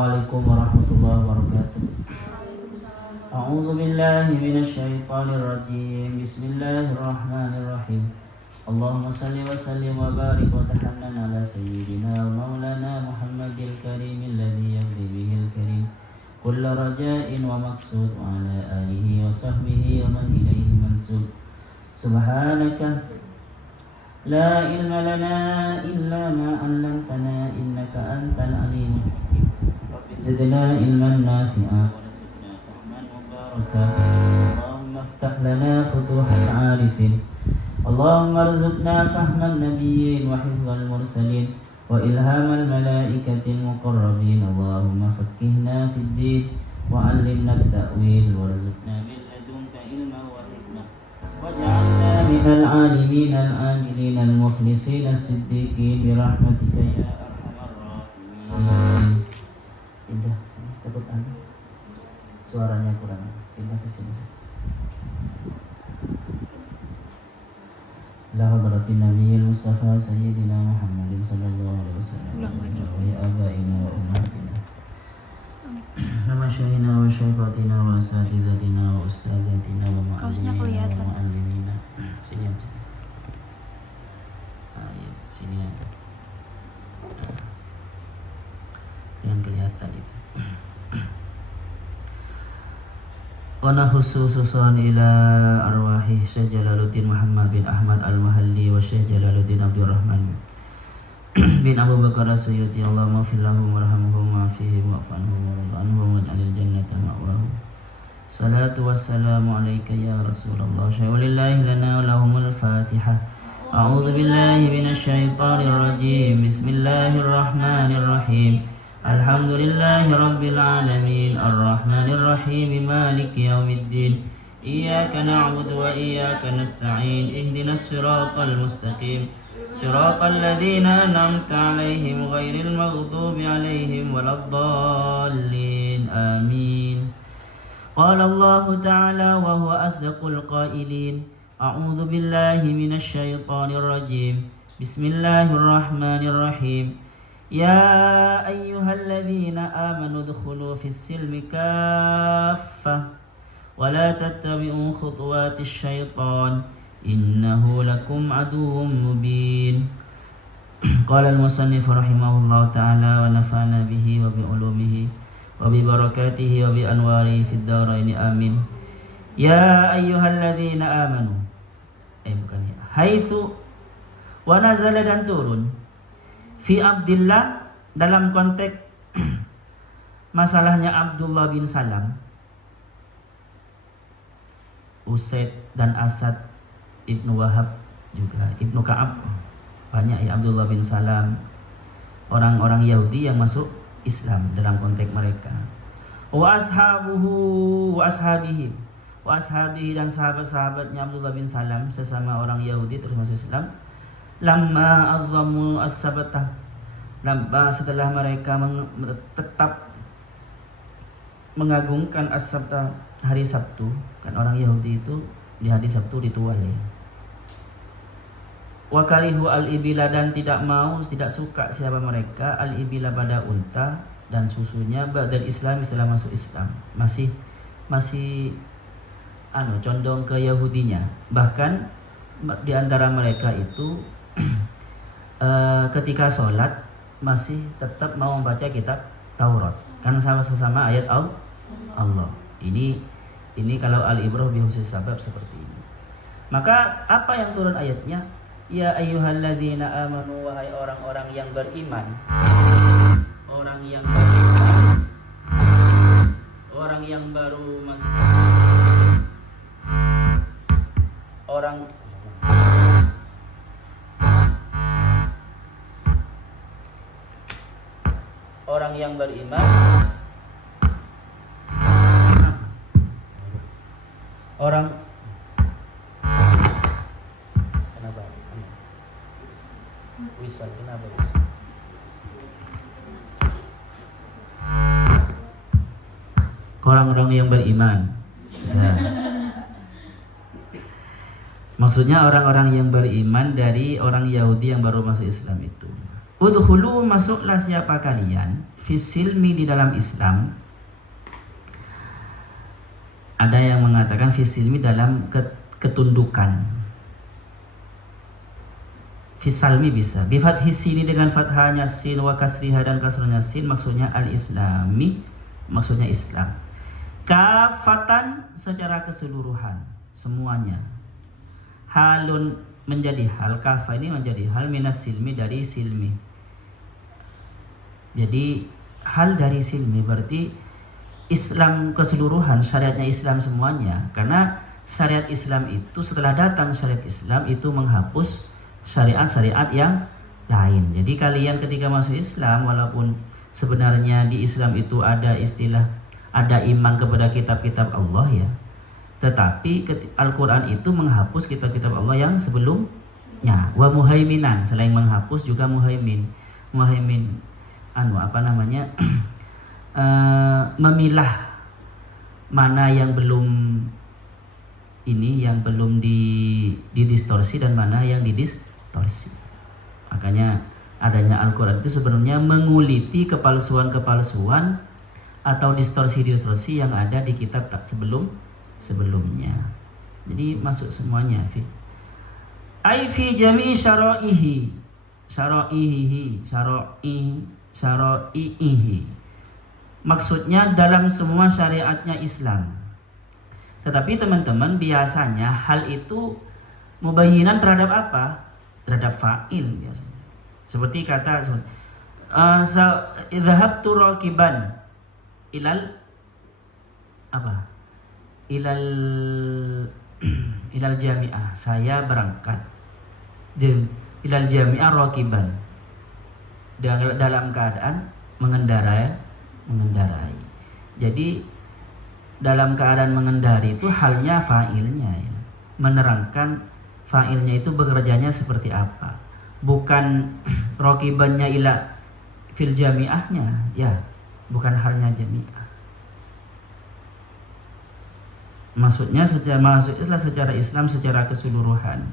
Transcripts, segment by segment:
Assalamualaikum warahmatullahi wabarakatuh. A'udzu billahi minasyaitonir rajim. Bismillahirrahmanirrahim. Allahumma salli wa sallim wa barik wa tahannan ala sayyidina wa maulana Muhammadil karim alladhi yahdi bihil karim kull raja'in wa maqsud wa ala alihi wa sahbihi wa man ilayhi mansub. Subhanaka la ilma lana illa ma 'allamtana innaka antal alim. زدنا علما نافعا ورزقنا فهما مباركا اللهم افتح لنا فتوح العارفين اللهم ارزقنا فهم النبيين وحفظ المرسلين وإلهام الملائكة المقربين اللهم فقهنا في الدين وعلمنا التأويل وارزقنا من لدنك علما وحكمة واجعلنا من العالمين العاملين المخلصين الصديقين برحمتك يا أرحم الراحمين. Pindah sini, takut suaranya kurang. Pindah ke sini saja. La hadratin nabiyil mustafa sayyidina Muhammadin sallallahu alaihi wasallam wa ya abaina wa ummatina nama syaihina wa syaifatina wa asatidatina wa ustadatina wa ma'alimina wa ma'alimina. Sini aja. Ya, sini aja. Yang kelihatan itu. Wa nahussu susan ila arwahi Syekh Jalaluddin Muhammad bin Ahmad Al-Mahalli wa Syekh Jalaluddin Abdurrahman bin Abu Bakar As-Suyuti. Allahumma fir lahum warhamhum wa fihim wa'fanhum wa waj'alil jannata ma'wahum. Salatu wassalamu alayka ya Rasulullah. Walillahi lana wa lahumul Fatihah. A'udzu billahi minasyaitonir rajim. Bismillahirrahmanirrahim. Alhamdulillahi rabbil alamin arrahmanir rahim maliki yaumiddin iyyaka na'budu wa iyyaka nasta'in ihdinas siratal mustaqim siratal ladzina an'amta 'alaihim ghairil maghdubi 'alaihim waladdallin amin. Qala Allah ta'ala wa huwa asdaqul qailin a'udzu billahi minasy syaithanir rajim. Bismillahirrahmanirrahim. Ya ayyuhalladzina amanu udkhulu fis silmi kaffah wa la tattabi'u khutuwatis syaitan innahu lakum aduwwum mubin. Qala al-musannif rahimahullahu ta'ala wa nafa'ana bihi wa bi ulumihi wa bi barakatihi wa bi anwarihi fid dharain amin. Ya ayyuhalladzina amanu bukan ya. Haitsu wa nazala dan turun fi Abdillah dalam konteks masalahnya Abdullah bin Salam, Usaid dan Asad Ibnu Wahab juga Ibnu Ka'ab, banyak ya Abdullah bin Salam, orang-orang Yahudi yang masuk Islam dalam konteks mereka. Wa ashabuhu wa ashabihi dan sahabat-sahabatnya Abdullah bin Salam sesama orang Yahudi terus masuk Islam. Lamma azzamu as-sabatah, setelah mereka tetap mengagungkan as-sabta, hari Sabtu, kan orang Yahudi itu di hari Sabtu ritual ya. Wa karihu al-ibila dan tidak suka siapa mereka al-ibila pada unta dan susunya ba'dal Islam setelah masuk Islam. Masih condong ke Yahudinya. Bahkan di antara mereka itu ketika sholat masih tetap mau membaca kitab Taurat kan sama-sama ayat Allah. Ini kalau al-ibrah bi khusus sabab seperti ini. Maka apa yang turun ayatnya? Ya ayyuhalladzina amanu, wahai orang-orang yang beriman. Orang yang baru masuk. Orang yang beriman, kenapa? Wisal, kenapa wisal? Orang-orang yang beriman. Sudah. Maksudnya orang-orang yang beriman dari orang Yahudi yang baru masuk Islam itu. Udkhulu, masuklah siapa kalian, fisilmi, di dalam Islam. Ada yang mengatakan fisilmi dalam ketundukan. Fisalmi bisa. Bifathi sini, dengan fathahnya sin, wa kasriha, dan kasrahnya sin, maksudnya al-islami, maksudnya Islam. Kafatan, secara keseluruhan, semuanya. Halun, menjadi hal, kafa ini menjadi hal, minas silmi, dari silmi. Jadi hal dari silmi berarti Islam keseluruhan, syariatnya Islam semuanya. Karena syariat Islam itu, setelah datang syariat Islam itu menghapus syariat-syariat yang lain. Jadi kalian ketika masuk Islam, walaupun sebenarnya di Islam itu ada istilah, ada iman kepada kitab-kitab Allah ya, tetapi Al-Quran itu menghapus kitab-kitab Allah yang sebelumnya. Wa muhaiminan, selain menghapus juga muhaimin. Muhaimin memilah mana yang belum yang belum didistorsi dan mana yang didistorsi. Makanya adanya Al-Quran itu sebenarnya menguliti kepalsuan-kepalsuan atau distorsi-distorsi yang ada di kitab sebelumnya. Jadi masuk semuanya fi. Ai fi jami syara'ihi. Maksudnya dalam semua syariatnya Islam. Tetapi teman-teman, biasanya hal itu mubayyinan terhadap apa? Terhadap fa'il biasanya. Seperti kata zahabtu raqiban ilal apa? Ilal jami'ah, saya berangkat. Ilal jami'ah raqiban, dalam keadaan mengendarai. Jadi dalam keadaan mengendari itu halnya fa'ilnya ya. Menerangkan fa'ilnya itu bekerjanya seperti apa. Bukan raqibannya ila fil jami'ahnya ya, bukan halnya jami'ah. Maksudnya secara Islam, secara keseluruhan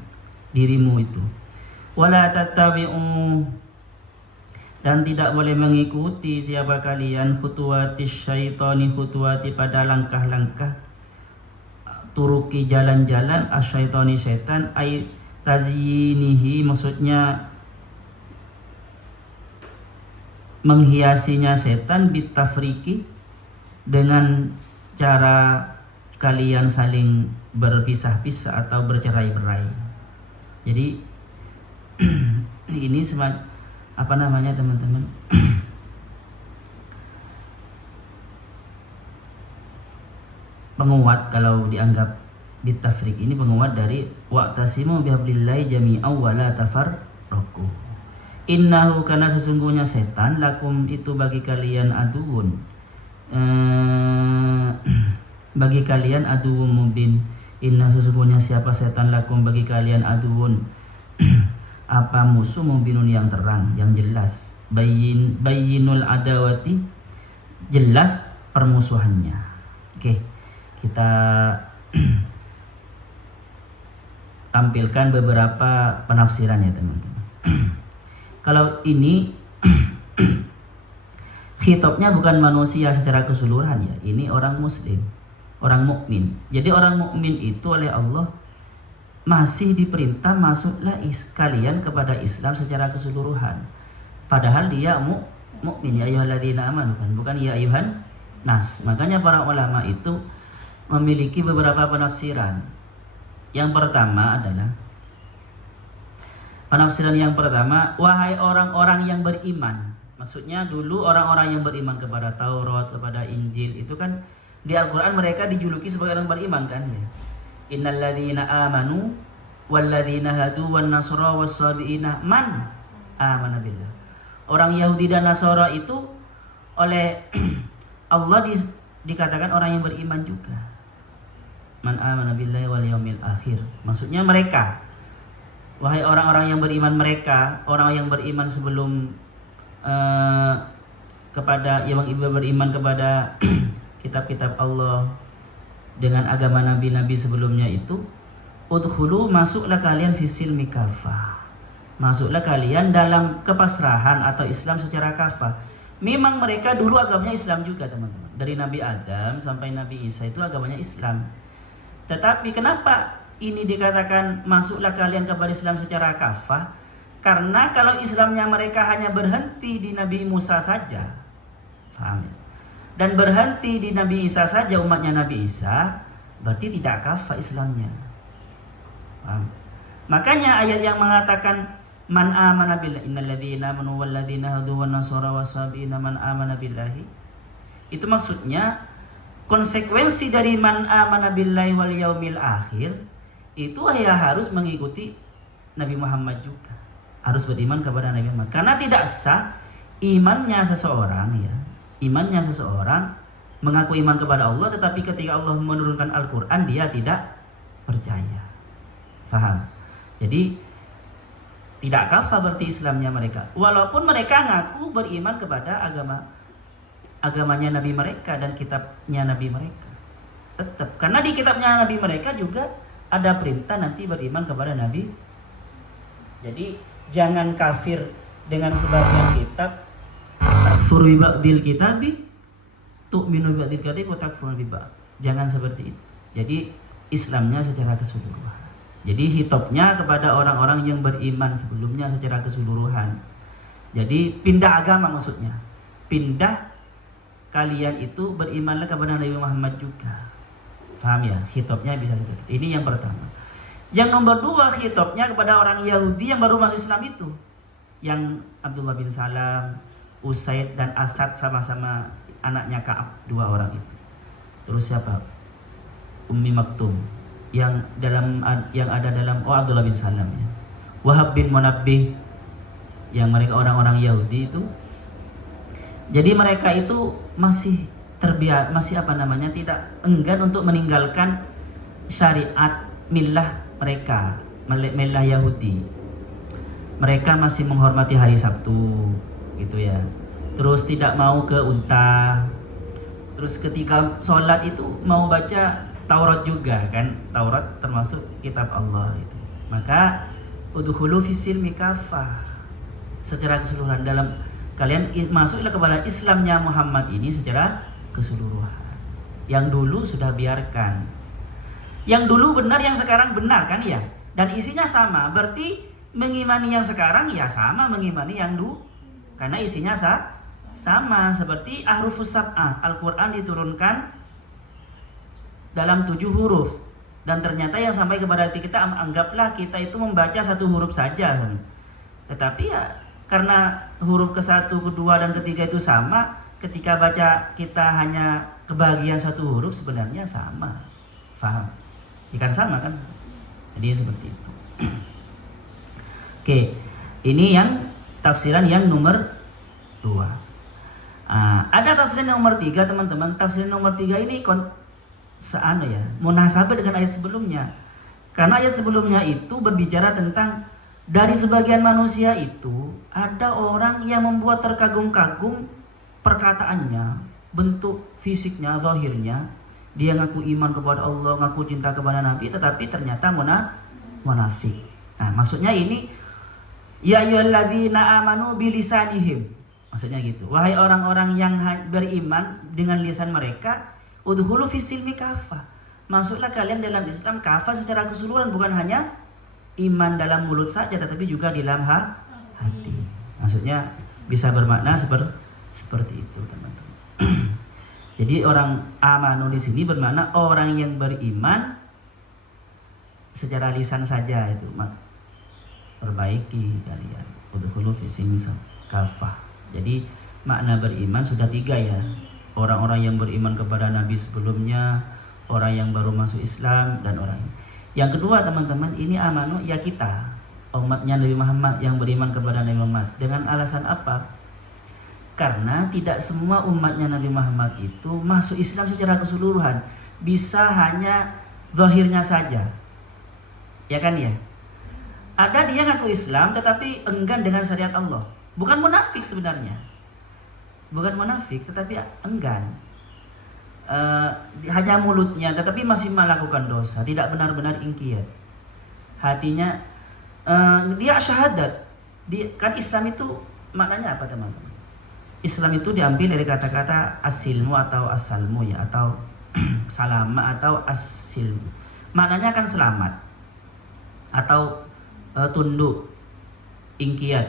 dirimu itu. Wala tattabi'u, dan tidak boleh mengikuti siapa kalian khutuwati syaitani, khutuwati pada langkah-langkah, turuki jalan-jalan, asyaitani setan, ay tazyinihi, maksudnya menghiasinya setan, bitafriki, dengan cara kalian saling berpisah-pisah atau bercerai-berai. Jadi ini teman-teman, penguat kalau dianggap bitafrik ini penguat dari wa'tasimu bihablillahi jami'aw wa la tafarraqu. Innahu, karena sesungguhnya setan, lakum itu bagi kalian aduun, bagi kalian aduun mubin. Inna, sesungguhnya siapa setan, lakum bagi kalian aduun apa musuh, mubinun yang terang, yang jelas. Bayyinul adawati, jelas permusuhannya. Oke, kita tampilkan beberapa penafsiran ya teman-teman. Kalau ini khitabnya bukan manusia secara keseluruhan ya, ini orang muslim, orang mukmin. Jadi orang mukmin itu oleh Allah masih diperintah masuklah kalian kepada Islam secara keseluruhan. Padahal dia mukmin, ya ayyuhalladzina amanu, kan, bukan ya ayyuhan nas. Makanya para ulama itu memiliki beberapa penafsiran. Yang pertama adalah wahai orang-orang yang beriman. Maksudnya dulu orang-orang yang beriman kepada Taurat, kepada Injil, itu kan di Al-Quran mereka dijuluki sebagai orang beriman kan ya. Innalladzina amanu walladzina hadu wan nasra was-sabiina man amana billah. Orang Yahudi dan Nasara itu oleh Allah dikatakan orang yang beriman juga. Man amana billahi wal yaumil akhir. Maksudnya mereka, wahai orang-orang yang beriman, mereka orang yang beriman sebelum kepada yang beriman kepada kitab-kitab Allah dengan agama nabi-nabi sebelumnya itu, udkhulu, masuklah kalian fisil mikafah, Masuklah kalian dalam kepasrahan atau Islam secara kafah. Memang mereka dulu agamanya Islam juga teman-teman. Dari Nabi Adam sampai Nabi Isa itu agamanya Islam. Tetapi kenapa ini dikatakan masuklah kalian kepada Islam secara kafah? Karena kalau Islamnya mereka hanya berhenti di Nabi Musa saja, paham ya? Dan berhenti di Nabi Isa saja, umatnya Nabi Isa, berarti tidak kafah Islamnya. Paham? Makanya ayat yang mengatakan man amana billahi innal ladzina amanu wal ladzina hadu wan nasara wasabiina man amana billahi, itu maksudnya konsekuensi dari man amana billahi wal yaumil akhir itu ya harus mengikuti Nabi Muhammad juga, harus beriman kepada Nabi Muhammad. Karena tidak sah imannya seseorang mengaku iman kepada Allah, tetapi ketika Allah menurunkan Al-Quran dia tidak percaya. Faham? Jadi tidak kafah berarti Islamnya mereka, walaupun mereka ngaku beriman kepada agamanya Nabi mereka dan kitabnya Nabi mereka. Tetap, karena di kitabnya Nabi mereka juga ada perintah nanti beriman kepada Nabi. Jadi jangan kafir dengan sebagian kitab, takfur bi ba'dil kitabi, tu'minu bi ba'dil kitabi wa takfurun bi ba'd. Jangan seperti itu. Jadi Islamnya secara keseluruhan. Jadi hitopnya kepada orang-orang yang beriman sebelumnya secara keseluruhan. Jadi pindah agama maksudnya. Pindah kalian itu berimanlah kepada Nabi Muhammad juga. Paham ya? Hitopnya bisa seperti itu. Ini yang pertama. Yang nomor dua, hitopnya kepada orang Yahudi yang baru masuk Islam itu. Yang Abdullah bin Salam, Usaid dan Asad sama-sama anaknya Ka'ab, dua orang itu. Terus siapa? Ummi Maktum. Yang ada dalam Abdullah bin Salam ya. Wahab bin Munabbih, yang mereka orang-orang Yahudi itu. Jadi mereka itu masih tidak enggan untuk meninggalkan syariat millah mereka, millah Yahudi. Mereka masih menghormati hari Sabtu gitu ya. Terus tidak mau ke unta. Terus ketika sholat itu mau baca Taurat juga kan, Taurat termasuk kitab Allah itu. Maka udkhulu fis-silmi kafah, secara keseluruhan dalam kalian masuklah kepada Islamnya Muhammad ini secara keseluruhan. Yang dulu sudah biarkan. Yang dulu benar, yang sekarang benar kan ya. Dan isinya sama, berarti mengimani yang sekarang ya sama mengimani yang dulu. Karena isinya sama, seperti ahrufus sab'ah. Al-Quran diturunkan dalam 7 huruf, dan ternyata yang sampai kepada kita, anggaplah kita itu membaca 1 huruf saja, tetapi ya karena huruf ke-1, ke-2 dan ke-3 itu sama, ketika baca kita hanya kebagian 1 huruf sebenarnya sama. Faham? Ikan sama kan? Jadi seperti itu. Oke, ini yang tafsiran yang nomor 2. Ada tafsiran yang nomor 3 teman-teman. Tafsiran nomor 3 ini munasabah dengan ayat sebelumnya. Karena ayat sebelumnya itu berbicara tentang dari sebagian manusia itu ada orang yang membuat terkagum-kagum perkataannya, bentuk fisiknya, zahirnya, dia ngaku iman kepada Allah, ngaku cinta kepada Nabi, tetapi ternyata munafik. Nah, maksudnya ini ya ayyuhalladzina amanu bilisanihim. Maksudnya gitu. Wahai orang-orang yang beriman dengan lisan mereka, udkhulu fis-silmi kafah. Masuklah kalian dalam Islam kafah secara keseluruhan, bukan hanya iman dalam mulut saja tetapi juga di dalam hati. Maksudnya bisa bermakna seperti itu, teman-teman. Jadi orang amanu di sini bermakna orang yang beriman secara lisan saja itu, maka perbaiki kalian. Udkhulu fis-silmi kafah. Jadi makna beriman sudah 3 ya. Orang-orang yang beriman kepada Nabi sebelumnya, orang yang baru masuk Islam, dan orang ini. Yang kedua teman-teman, ini amanu ya kita, umatnya Nabi Muhammad yang beriman kepada Nabi Muhammad. Dengan alasan apa? Karena tidak semua umatnya Nabi Muhammad itu masuk Islam secara keseluruhan. Bisa hanya zahirnya saja. Ya kan ya? Ada dia ngaku Islam tetapi enggan dengan syariat Allah. Bukan munafik sebenarnya. Bukan munafik tetapi enggan. Hanya mulutnya tetapi masih melakukan dosa, tidak benar-benar ingkiyat. Hatinya dia syahadat, Kan Islam itu maknanya apa teman-teman? Islam itu diambil dari kata-kata asilmu atau asalmu ya, atau salama atau asilmu. Maknanya kan selamat atau tunduk, ingkiat.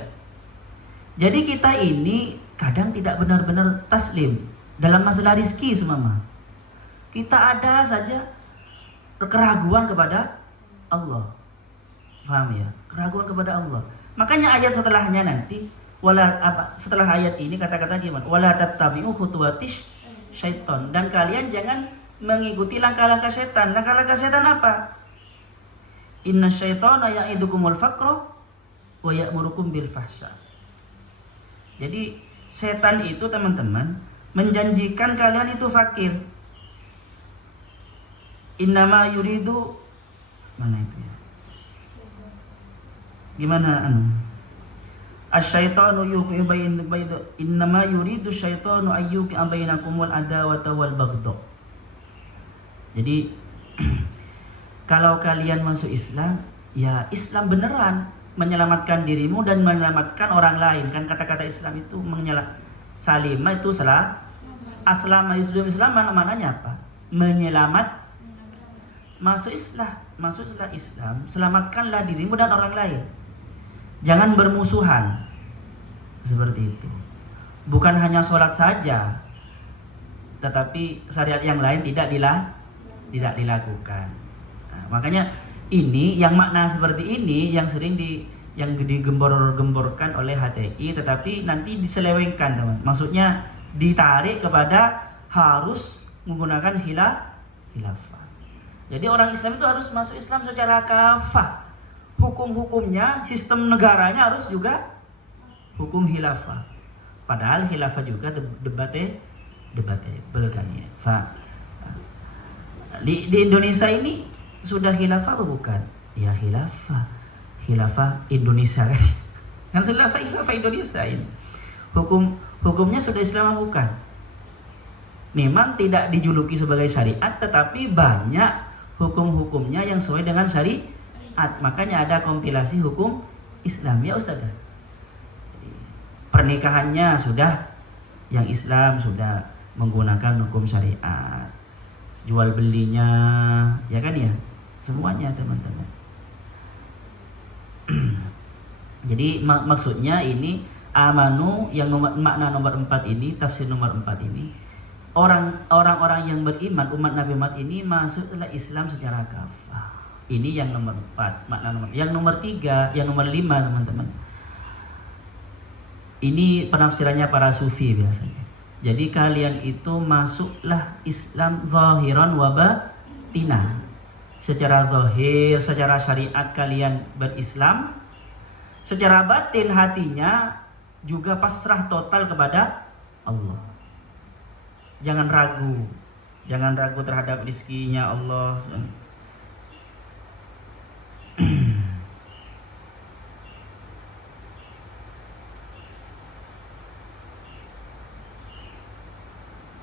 Jadi kita ini kadang tidak benar-benar taslim dalam masalah rizki semama. Kita ada saja keraguan kepada Allah. Paham ya? Keraguan kepada Allah. Makanya ayat setelahnya nanti setelah ayat ini kata-kata gimana? Wala tattabi'u khutuwatis syaiton, dan kalian jangan mengikuti langkah-langkah setan. Langkah-langkah setan apa? Inna syaitana ya'idukumul faqra wa ya'murukum bil fahsya. Jadi setan itu teman-teman menjanjikan kalian itu fakir. Innama yuridu, mana itu ya? Gimana Asyaitanu yuqi innama yuridu syaitanu ayyuqi bainakumul adawata wal baghdha. Jadi kalau kalian masuk Islam, ya Islam beneran menyelamatkan dirimu dan menyelamatkan orang lain. Kan kata-kata Islam itu salimah itu salah. Aslama Islam maknanya apa? Menyelamat. Masuklah Islam, selamatkanlah dirimu dan orang lain. Jangan bermusuhan. Seperti itu. Bukan hanya sholat saja, tetapi syariat yang lain tidak dilakukan. Nah, makanya ini yang makna seperti ini yang sering digembor-gemborkan oleh HTI, tetapi nanti diselewengkan teman. Maksudnya ditarik kepada harus menggunakan khilafah. Jadi orang Islam itu harus masuk Islam secara kafah. Hukum-hukumnya, sistem negaranya harus juga hukum khilafah. Padahal khilafah juga debatable kan ya. Di Indonesia ini sudah khilafah atau bukan? Ya khilafah Indonesia kan. Kan khilafah Indonesia ini. Hukumnya sudah Islam atau bukan? Memang tidak dijuluki sebagai syariat, tetapi banyak hukum-hukumnya yang sesuai dengan syariat. Makanya ada kompilasi hukum Islam ya Ustaz. Pernikahannya sudah yang Islam sudah menggunakan hukum syariat. Jual belinya ya kan ya, semuanya teman-teman. Jadi maksudnya ini amanu yang makna nomor 4 ini, tafsir nomor 4 ini, orang-orang yang beriman, umat Nabi Muhammad ini masuklah Islam secara kafah. Ini yang nomor 4, makna nomor. Yang nomor 3, yang nomor 5 teman-teman. Ini penafsirannya para sufi biasanya. Jadi kalian itu masuklah Islam zahiran wa batinah. Secara zahir, secara syariat kalian berislam. Secara batin hatinya juga pasrah total kepada Allah. Jangan ragu terhadap rizkinya Allah.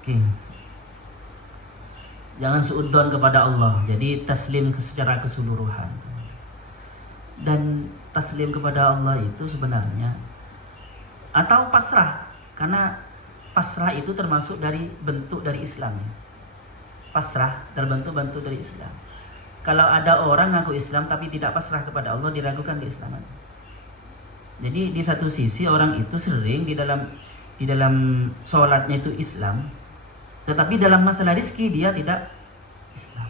Oke. Jangan suudzon kepada Allah. Jadi taslim secara keseluruhan. Dan taslim kepada Allah itu sebenarnya atau pasrah, karena pasrah itu termasuk dari bentuk dari Islam ya. Pasrah terbentuk dari Islam. Kalau ada orang ngaku Islam tapi tidak pasrah kepada Allah, diragukan keislamannya. Jadi di satu sisi orang itu sering di dalam sholatnya itu Islam, tetapi dalam masalah rezeki dia tidak Islam.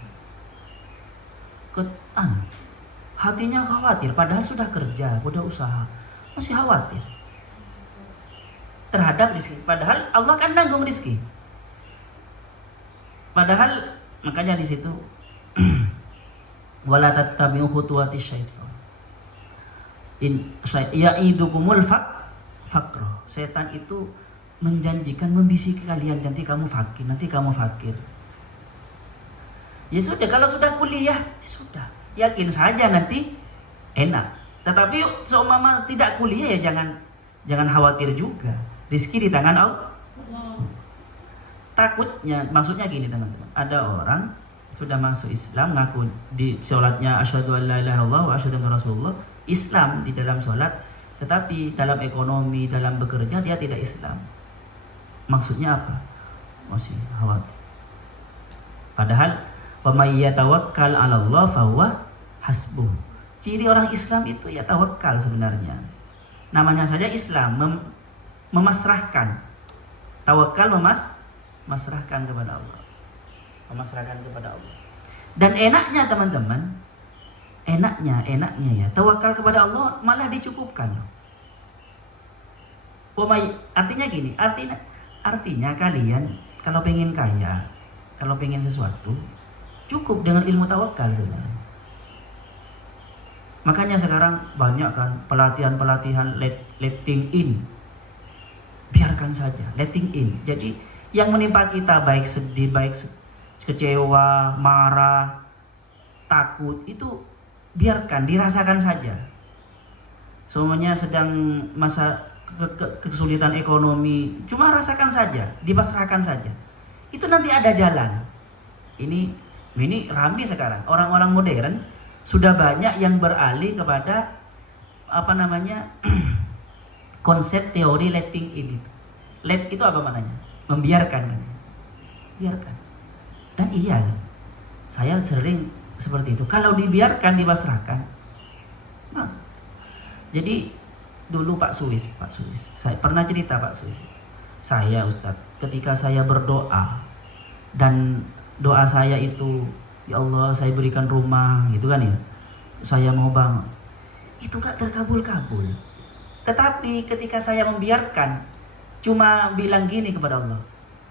Hatinya khawatir, padahal sudah kerja, sudah usaha, masih khawatir terhadap rezeki. Padahal Allah kan nanggung rezeki. Padahal makanya di situ wala tattabi'u khutuwatis syaitan. Ya'idukumul faqra. Setan itu menjanjikan, membisiki kalian nanti kamu fakir. Ya sudah, kalau sudah kuliah, ya sudah. Yakin saja nanti enak. Tetapi seumpama tidak kuliah ya jangan khawatir juga. Rezeki di tangan Allah. Takutnya, maksudnya gini teman-teman. Ada orang sudah masuk Islam, ngaku di sholatnya asyhadu an la ilaha illallah wa asyhadu anna rasulullah, Islam di dalam sholat, Tetapi dalam ekonomi, dalam bekerja dia tidak Islam. Maksudnya apa? Masih khawatir. Padahal wa may yatawakkal 'ala Allah fahuwa hasbuh. Ciri orang Islam itu ya tawakal sebenarnya. Namanya saja Islam, memasrahkan. Tawakal memasrahkan kepada Allah. Memasrahkan kepada Allah. Dan enaknya teman-teman, enaknya ya, tawakal kepada Allah malah dicukupkan. Artinya gini, artinya kalian kalau pengen kaya, kalau pengen sesuatu, cukup dengan ilmu tawakal sebenarnya. Makanya sekarang banyak kan pelatihan letting in. Biarkan saja, letting in. Jadi yang menimpa kita baik sedih, baik kecewa, marah, takut, itu biarkan, dirasakan saja. Semuanya sedang masa kesulitan ekonomi, cuma rasakan saja, dipasrahkan saja. Itu nanti ada jalan. Ini ramai sekarang orang-orang modern sudah banyak yang beralih kepada konsep teori letting in itu. Let itu apa maknanya? Membiarkan kan? Biarkan. Dan iya, saya sering seperti itu. Kalau dibiarkan, dipasrahkan, mas. Jadi dulu Pak Suis, saya pernah cerita Pak Suis. Saya Ustadz, ketika saya berdoa dan doa saya itu, ya Allah saya berikan rumah, gitu kan ya, saya mau banget, itu gak terkabul-kabul. Tetapi ketika saya membiarkan, cuma bilang gini kepada Allah,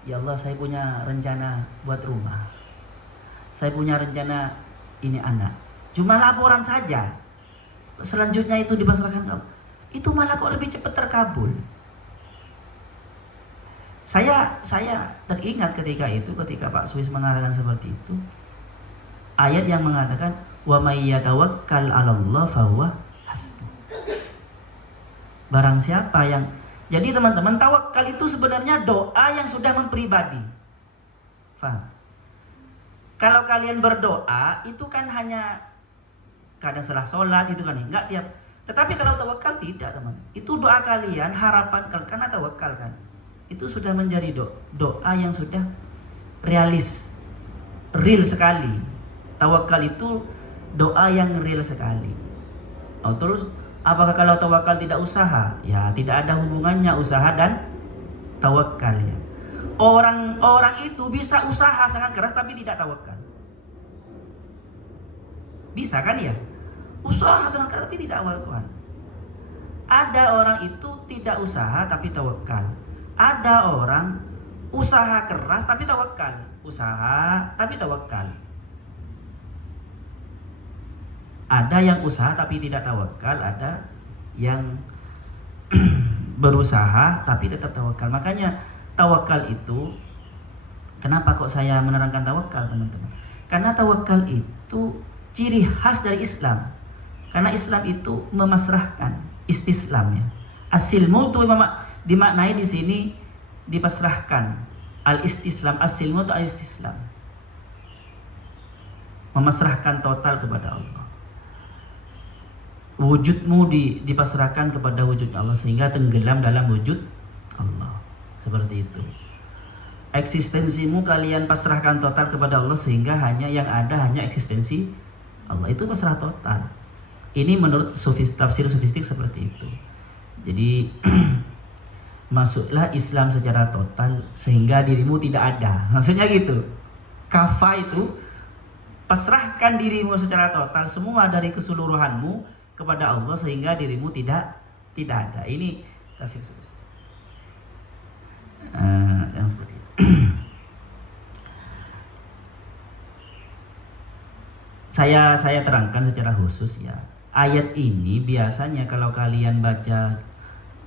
ya Allah saya punya rencana buat rumah, saya punya rencana ini anak, cuma laporan saja, selanjutnya itu dipasrahkan ke Allah, itu malah kok lebih cepat terkabul. Saya teringat ketika Pak Suis mengatakan seperti itu, ayat yang mengatakan wa may yatawakkal 'ala Allah fahuwa hasbuh. Barang siapa yang, jadi teman-teman, tawakal itu sebenarnya doa yang sudah mempribadi. Faham? Kalau kalian berdoa itu kan hanya kadang setelah sholat itu kan, enggak tiap. Tetapi kalau tawakal tidak, teman-teman. Itu doa kalian, harapan kalian, karena tawakal kan, itu sudah menjadi doa yang sudah realis, real sekali. Tawakal itu doa yang real sekali. Oh, terus apakah kalau tawakal tidak usaha? Ya, tidak ada hubungannya usaha dan tawakal ya. Orang itu bisa usaha sangat keras tapi tidak tawakal. Bisa kan ya? Usaha sangat keras tapi tidak tawakal. Ada orang itu tidak usaha tapi tawakal. Ada orang usaha keras tapi tawakal. Usaha tapi tawakal. Ada yang usaha tapi tidak tawakal, ada yang berusaha tapi tetap tawakal. Makanya tawakal itu, kenapa kok saya menerangkan tawakal, teman-teman? Karena tawakal itu ciri khas dari Islam. Karena Islam itu memasrahkan, istislam ya. As-silmu itu dimaknai di sini dipasrahkan. Al-istislam, as-silmu itu al-istislam. Memasrahkan total kepada Allah. Wujudmu dipasrahkan kepada wujudnya Allah sehingga tenggelam dalam wujud Allah. Seperti itu. Eksistensimu kalian pasrahkan total kepada Allah sehingga yang ada hanya eksistensi Allah. Itu pasrah total. Ini menurut tafsir sufistik seperti itu. Jadi masuklah Islam secara total sehingga dirimu tidak ada. Maksudnya gitu. Kafa itu pasrahkan dirimu secara total, semua dari keseluruhanmu kepada Allah sehingga dirimu tidak ada. Ini tafsir sufistik. Yang seperti itu. Saya terangkan secara khusus ya. Ayat ini biasanya kalau kalian baca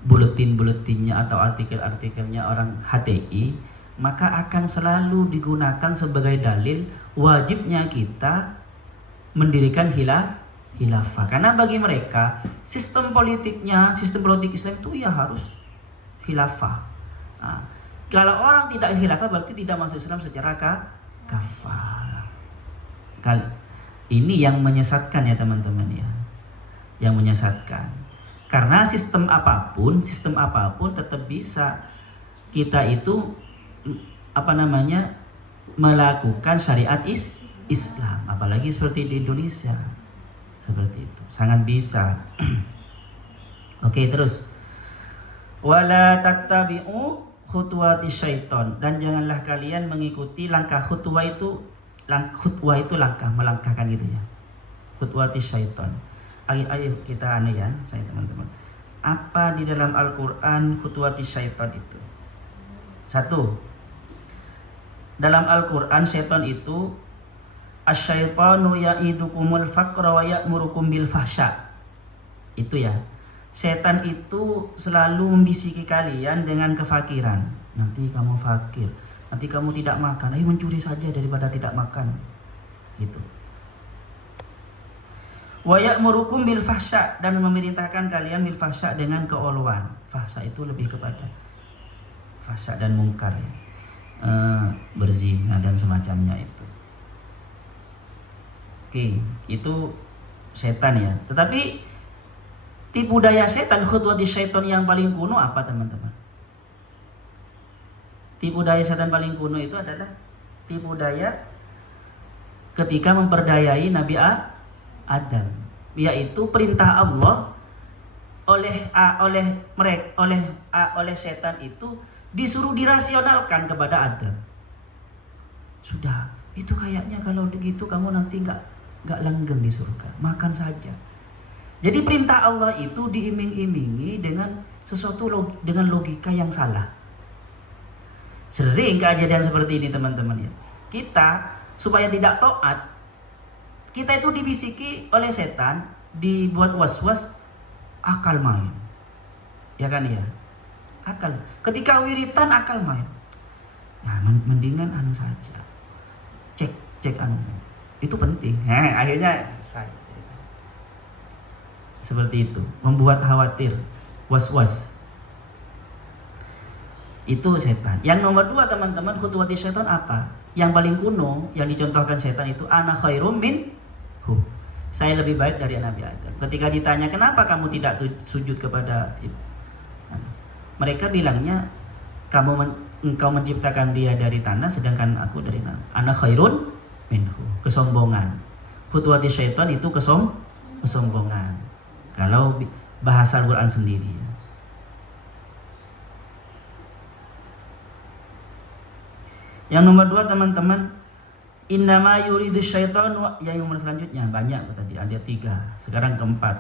buletin-buletinnya atau artikel-artikelnya orang HTI, maka akan selalu digunakan sebagai dalil wajibnya kita mendirikan khilafah. Karena bagi mereka sistem politik Islam itu ya harus khilafah. Nah, kalau orang tidak khilafah berarti tidak masuk Islam secara kafah. Ini yang menyesatkan ya teman-teman ya. Yang menyesatkan. Karena sistem apapun tetap bisa kita itu melakukan syariat Islam, apalagi seperti di Indonesia. Seperti itu, sangat bisa. Oke, terus. Wala tattabi'u khutuwati syaiton, dan janganlah kalian mengikuti langkah khutwah itu langkah, melangkahkan gitu ya. Khutuwati syaiton. Ayo kita ya, saya teman-teman. Apa di dalam Al-Qur'an khutuwati syaiton itu? Satu, dalam Al-Qur'an syaiton itu asyaitonu ya'idukumul faqra wa ya'murukum bil fahsya. Itu ya. Setan itu selalu membisiki kalian dengan kefakiran. Nanti kamu fakir, nanti kamu tidak makan, ayo mencuri saja daripada tidak makan. Gitu. Wa ya'murukum bil fahsya, dan memerintahkan kalian bil fahsya dengan keoluan. Fahsya itu lebih kepada fahsya dan mungkar ya. Berzina dan semacamnya itu. Oke, itu setan ya. Tetapi tipu daya setan, khutwati syaiton yang paling kuno apa teman-teman? Tipu daya setan paling kuno itu adalah tipu daya ketika memperdayai Nabi Adam, yaitu perintah Allah oleh setan itu disuruh dirasionalkan kepada Adam. Sudah, itu kayaknya kalau begitu kamu nanti nggak langgeng di surga, makan saja. Jadi perintah Allah itu diiming-imingi dengan sesuatu dengan logika yang salah. Sering kejadian seperti ini teman-teman ya. Kita supaya tidak taat, kita itu dibisiki oleh setan, dibuat was-was, akal main. Ya kan ya? Akal. Ketika wiritan akal main. Ya mendingan anu saja. Cek anu. Itu penting. Akhirnya selesai. Seperti itu, membuat khawatir, was-was. Itu setan. Yang nomor 2 teman-teman, khutuwati setan apa? Yang paling kuno yang dicontohkan setan itu ana khairum minhu. Saya lebih baik dari Nabi Adam. Ketika ditanya kenapa kamu tidak sujud kepada mereka bilangnya engkau menciptakan dia dari tanah sedangkan aku dari tanah. Ana khairun minhu. Kesombongan. Khutuwati setan itu kesombongan. Kalau bahasa Al-Quran sendiri ya. Yang nomor 2 teman-teman, innama yuridu syaitan, yang nomor selanjutnya banyak tadi, ada 3, sekarang keempat.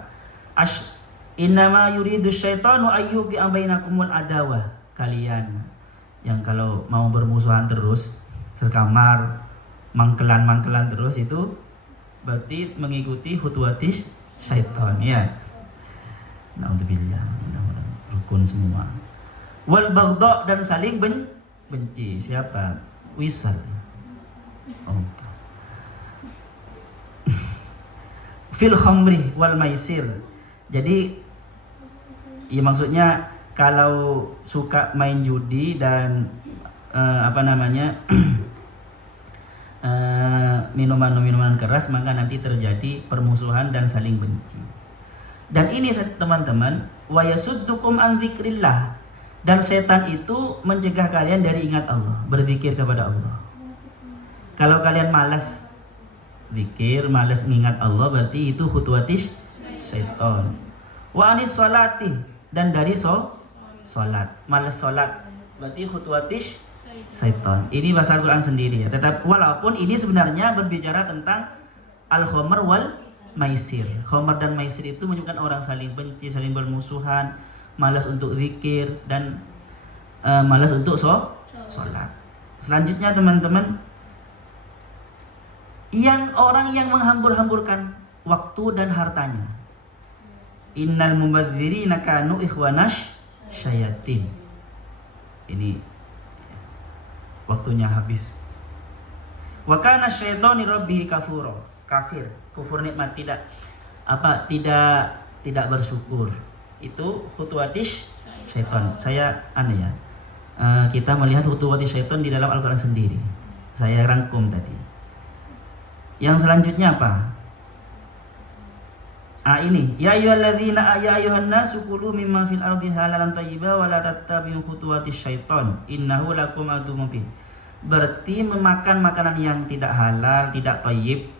Innama yuridu syaitanu ayyuqi bainakumul adawah. Kalian yang kalau mau bermusuhan terus, sekamar, mangkelan terus, itu berarti mengikuti khutuwatis syaitan ya. Naudzubillah, rukun semua. Wal baghdha, dan saling benci. Siapa? Wisal. Oh. Fil khamri wal maisir. Jadi ya maksudnya kalau suka main judi dan minuman keras, maka nanti terjadi permusuhan dan saling benci. Dan ini teman-teman, wa yasuddukum an dzikrillah, dan setan itu mencegah kalian dari ingat Allah, berzikir kepada Allah. Kalau kalian malas zikir, malas mengingat Allah, berarti itu khutuwatis setan. Wa anis sholati, dan dari salat, malas salat, berarti khutuwatis setan. Ini bahasa Al-Quran sendiri ya. Tetap walaupun ini sebenarnya berbicara tentang al-khamr wal maisir. Khamr dan maisir itu menyebabkan orang saling benci, saling bermusuhan, malas untuk zikir, dan malas untuk sholat. Selanjutnya teman-teman, orang yang menghambur-hamburkan waktu dan hartanya. Innal mubadzirina kanu ikhwanash syayatin. Ini waktunya habis. Wa kana syaitanu rabbihi kafir, kufur nikmat, tidak bersyukur. Itu khutuwatis syaitan. Saya kita melihat khutuwatis syaitan di dalam Al-Quran sendiri. Saya rangkum tadi. Yang selanjutnya apa? Ini ya ayyuhan nasu kulu mimma fil ardi halalan thayyiban wa la tattabi'u khutuwatis syaiton innahu lakum aduwwun mubin. Berarti memakan makanan yang tidak halal, tidak thayyib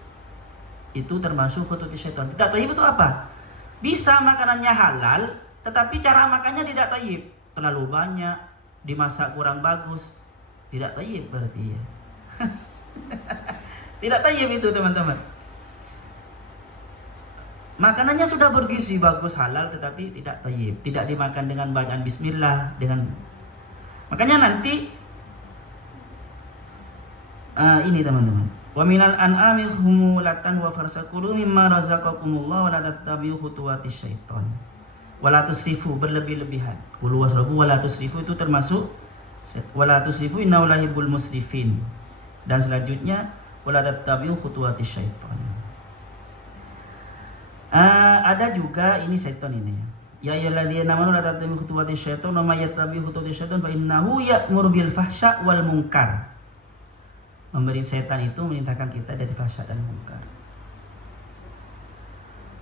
itu termasuk khutuwatis syaiton. Tidak thayyib itu apa? Bisa makanannya halal tetapi cara makannya tidak thayyib, terlalu banyak, dimasak kurang bagus. Tidak thayyib berarti ya. Tidak thayyib itu teman-teman. Makanannya sudah bergizi, bagus, halal, tetapi tidak thayyib, tidak dimakan dengan bacaan bismillah, dengan makanya nanti ini teman-teman. Wa minal an'ami humulatan wa farsakulu mimma razaqakumullah wa la tattabi'u khutuwatis syaiton. Wa la tusrifu, berlebih-lebihan. Qul wasrabu wa la tusrifu itu termasuk wa la tusrifu innahu la yuhibbul musrifin. Dan selanjutnya wa la tattabi'u khutuwatis syaiton. Ada juga ini syaitan ini. Ya ayyuhalladzina amanu la tattabi'u khutuwatis syaiton wa may yattabi' khutuwatis syaiton fa innahu ya'muru bil fahsya wal munkar. Memberi setan itu memerintahkan kita dari fahsya dan munkar.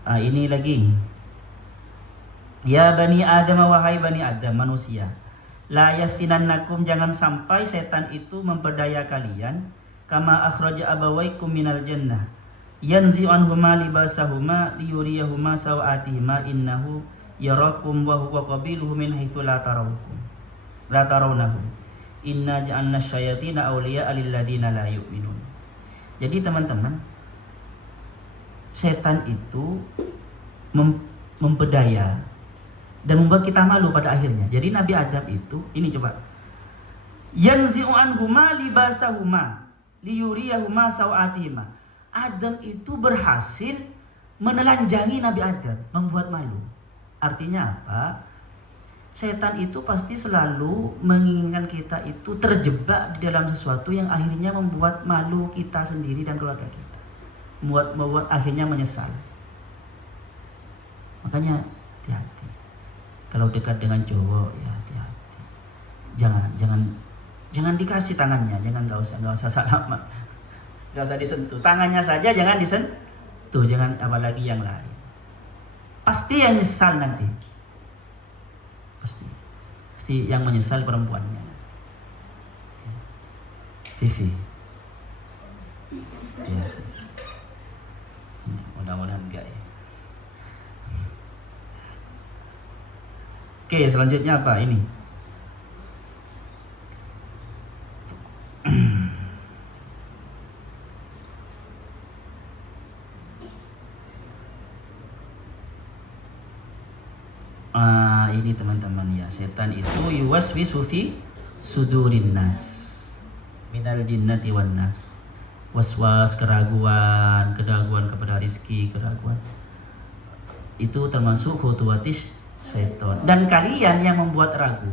Ini lagi. Ya bani Adam, wahai bani Adam, manusia. La yaftinannakum, jangan sampai setan itu memperdaya kalian. Kama akhraja abawaikum minal jannah. Yanzi anhuma libasahuma liyuriyahuma sawatihima innahu yarakum wa huwa qabiluhu min haitsu la tarawnahu. Inna ja'alna syayatina awliya lil ladina la yu'minun. Jadi teman-teman, setan itu memperdaya dan membuat kita malu pada akhirnya. Jadi Nabi Adam itu, ini coba. Yanzi'u anhuma libasahuma liyuriyahuma sawatihima. Adam itu berhasil menelanjangi Nabi Adam, membuat malu. Artinya apa? Setan itu pasti selalu menginginkan kita itu terjebak di dalam sesuatu yang akhirnya membuat malu kita sendiri dan keluarga kita. Membuat akhirnya menyesal. Makanya hati-hati. Kalau dekat dengan cowok ya hati-hati. Jangan dikasih tangannya, enggak usah salaman. Enggak usah disentuh. Tangannya saja jangan disentuh, jangan apalagi yang lain. Pasti yang nyesal nanti. Pasti yang menyesal perempuannya. Vivi. Ya. Mudah-mudahan enggak ya. Oke, selanjutnya apa ini? Ini teman-teman ya, setan itu yuwaswisu fi sudurin nas minal jinnati wan nas. Waswas, keraguan kepada rizki, keraguan. Itu termasuk khutuwatis setan. Dan kalian yang membuat ragu,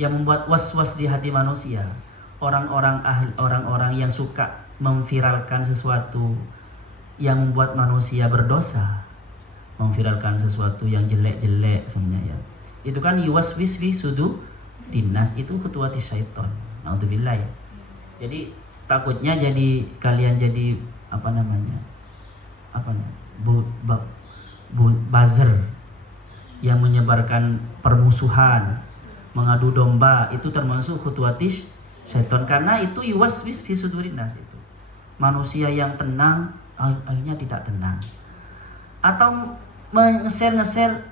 yang membuat waswas di hati manusia, orang-orang yang suka memviralkan sesuatu yang membuat manusia berdosa, memviralkan sesuatu yang jelek-jelek sebenarnya ya. Itu kan yuwaswis fi sudurinnas, itu khutuwatis syaiton. Naudzubillah ya. Jadi takutnya jadi kalian jadi buzzer yang menyebarkan permusuhan, mengadu domba, itu termasuk khutuwatis syaiton karena itu yuwaswis fi sudurinnas itu. Manusia yang tenang akhirnya tidak tenang. Atau nge-share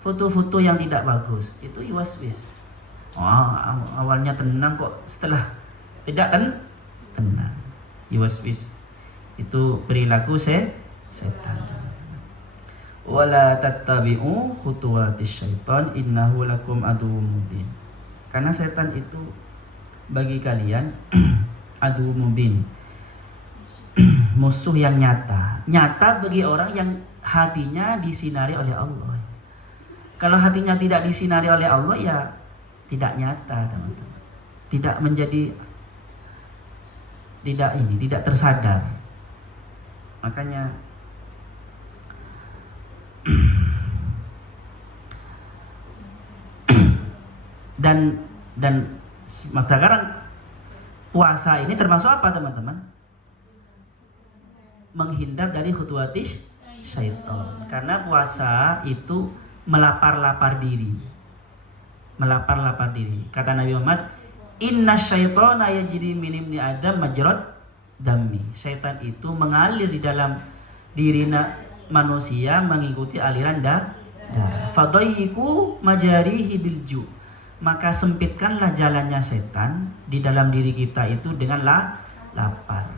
foto-foto yang tidak bagus, itu yuwaswis. Awalnya tenang kok setelah tidak tenang. Yuwaswis itu perilaku setan. Wala tattabi'u khutuwatis syaiton innahu lakum aduwwun mubin. Karena setan itu bagi kalian aduwwun mubin. Musuh yang nyata bagi orang yang hatinya disinari oleh Allah. Kalau hatinya tidak disinari oleh Allah ya tidak nyata teman-teman. Tidak tersadar. Makanya dan sekarang puasa ini termasuk apa teman-teman? Menghindar dari khutuwatis syaitan. Karena puasa itu melapar-lapar diri. Melapar-lapar diri. Kata Nabi Muhammad, "Inna syaitana yajri min ibni Adam majrad dami." Syaitan itu mengalir di dalam diri manusia mengikuti aliran darah. Fadayyiku majarihi bilju. Maka sempitkanlah jalannya setan di dalam diri kita itu dengan lapar.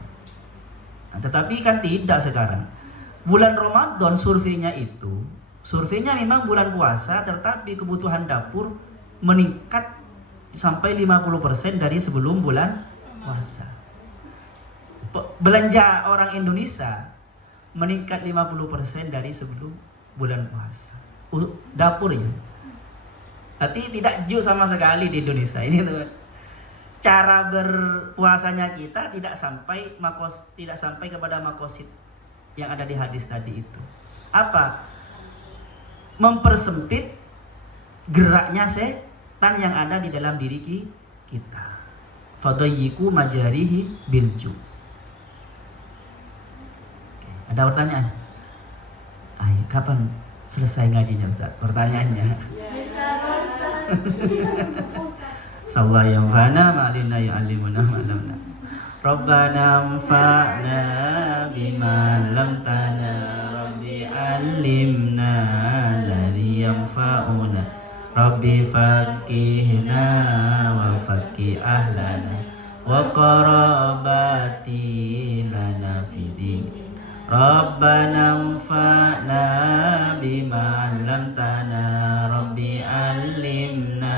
Nah, tetapi kan tidak sekarang. Bulan Ramadan surveinya memang bulan puasa, tetapi kebutuhan dapur meningkat sampai 50% dari sebelum bulan puasa. Belanja orang Indonesia meningkat 50% dari sebelum bulan puasa. Dapurnya. Tapi tidak jauh sama sekali di Indonesia ini, teman. Cara berpuasanya kita tidak sampai kepada makosid yang ada di hadis tadi itu. Apa? Mempersempit geraknya setan yang ada di dalam diri kita. Fadayyiku majarihi bilju. Ada pertanyaan? Ayo, kapan selesai ngajinya Ustaz? Pertanyaannya. Sallallahu yang fana ma'alina ya'alimuna ma'alamna. Rabbana anfa'na bima lamtana. Rabbi alimna alladhi yanfa'una. Rabbi faqihna wa faqih ahlana wa qarabati lana fidin. Rabbana anfa'na bima 'allamtana. Rabbi 'allimna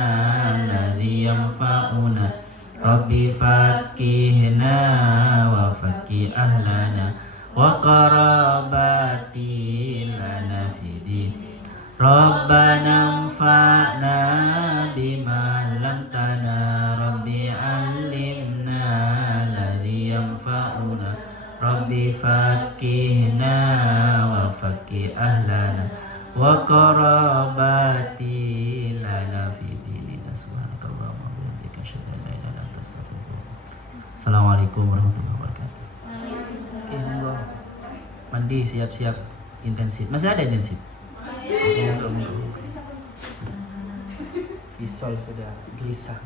alladhi yanfa'una. Rabbi faqihna wa faqih ahlana wa qarabati lana fidin. Rabbana anfa'na bima 'allamtana. Rabbi 'allimna alladhi yanfa'una. Rabbi faqihna wa faqih ahlana wa qarabati lana fi dinina. Subhanakallahumma wa bihamdika asyhadu an la ilaha illa anta astaghfiruka. Assalamualaikum warahmatullahi wabarakatuh. Oke, monggo. Mandi siap-siap intensif. Masih ada intensif? Masih. Visual sudah gelisah.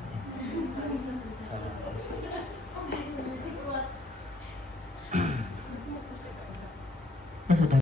Ya sudah.